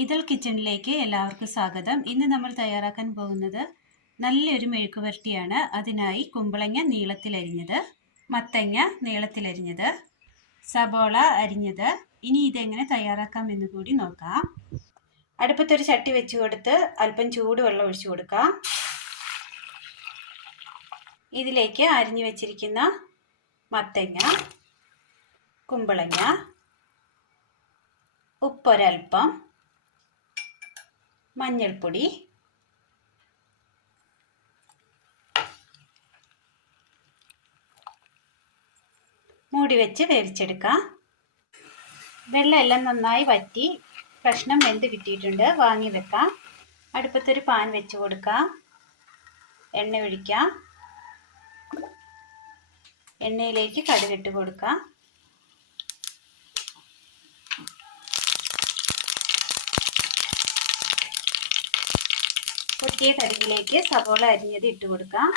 ഇതൾ കിച്ചണിലേക്ക് എല്ലാവർക്കും സ്വാഗതം. ഇന്ന് നമ്മൾ തയ്യാറാക്കാൻ പോകുന്നത് നല്ലൊരു മെഴുക്ക് പുരട്ടിയാണ് അതിനായി കുമ്പളങ്ങ നീളത്തിലരിഞ്ഞത് മത്തങ്ങ നീളത്തിലരിഞ്ഞത് സബോള അരിഞ്ഞത്. ഇനി ഇതെങ്ങനെ തയ്യാറാക്കാം എന്ന് കൂടി നോക്കാം. അടുപ്പത്തൊരു ചട്ടി വെച്ച് കൊടുത്ത് അല്പം ചൂടുവെള്ളം ഒഴിച്ചു കൊടുക്കാം. ഇതിലേക്ക് അരിഞ്ഞു വെച്ചിരിക്കുന്ന മത്തങ്ങ കുമ്പളങ്ങ ഉപ്പൊരൽപ്പം മഞ്ഞൾപ്പൊടി. മൂടി വെച്ച് വേവിച്ചെടുക്കാം. വെള്ളം എല്ലാം നന്നായി വറ്റി കഷ്ണം വെന്ത് കിട്ടിയിട്ടുണ്ട്. വാങ്ങി വെക്കാം. അടുപ്പത്തൊരു പാൻ വെച്ച് കൊടുക്കാം. എണ്ണ ഒഴിക്കാം. എണ്ണയിലേക്ക് കടുകിട്ട് കൊടുക്കാം. പൊട്ടിയ കടുകിലേക്ക് സവോള അരിഞ്ഞത് ഇട്ട് കൊടുക്കാം.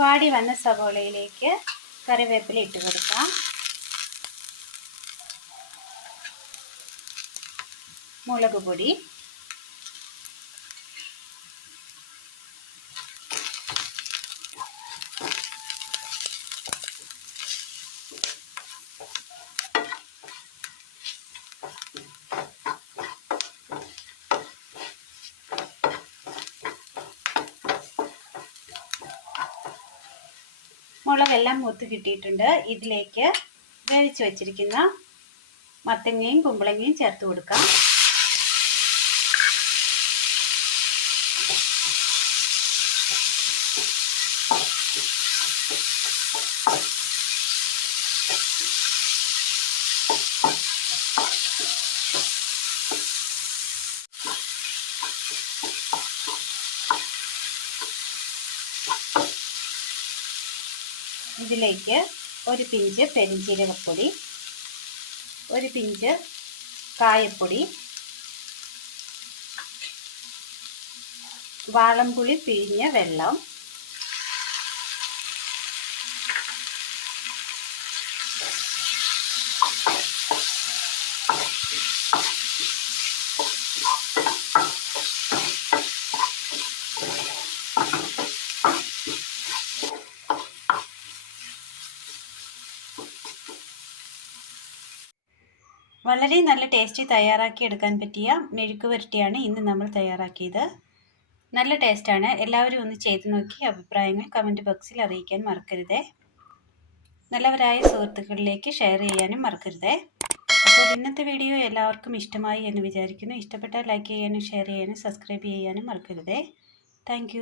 വാടി വന്ന സവോളയിലേക്ക് കറിവേപ്പില ഇട്ട് കൊടുക്കാം. മുളക് പൊടി. മുളകെല്ലാം മൂത്ത് കിട്ടിയിട്ടുണ്ട്. ഇതിലേക്ക് വേവിച്ച് വെച്ചിരിക്കുന്ന മത്തങ്ങയും കുമ്പളങ്ങയും ചേർത്ത് കൊടുക്കാം. ഇതിലേക്ക് ഒരു പിഞ്ച് പെരിഞ്ചീരകപ്പൊടി ഒരു പിഞ്ച് കായപ്പൊടി വാളംപുളി പിഴിഞ്ഞ വെള്ളം വളരെ നല്ല ടേസ്റ്റി തയ്യാറാക്കി എടുക്കാൻ പറ്റിയ മെഴുക്ക് പുരട്ടിയാണ് ഇന്ന് നമ്മൾ തയ്യാറാക്കിയത്. നല്ല ടേസ്റ്റാണ് എല്ലാവരും ഒന്ന് ചെയ്ത് നോക്കി അഭിപ്രായങ്ങൾ കമന്റ് ബോക്സിൽ അറിയിക്കാൻ മറക്കരുതേ. നല്ലവരായ സുഹൃത്തുക്കളിലേക്ക് ഷെയർ ചെയ്യാനും മറക്കരുതേ. അപ്പോൾ ഇന്നത്തെ വീഡിയോ എല്ലാവർക്കും ഇഷ്ടമായി എന്ന് വിചാരിക്കുന്നു. ഇഷ്ടപ്പെട്ടാൽ ലൈക്ക് ചെയ്യാനും ഷെയർ ചെയ്യാനും സബ്സ്ക്രൈബ് ചെയ്യാനും മറക്കരുതേ. താങ്ക്